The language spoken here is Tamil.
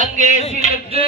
அங்கே சிறப்பு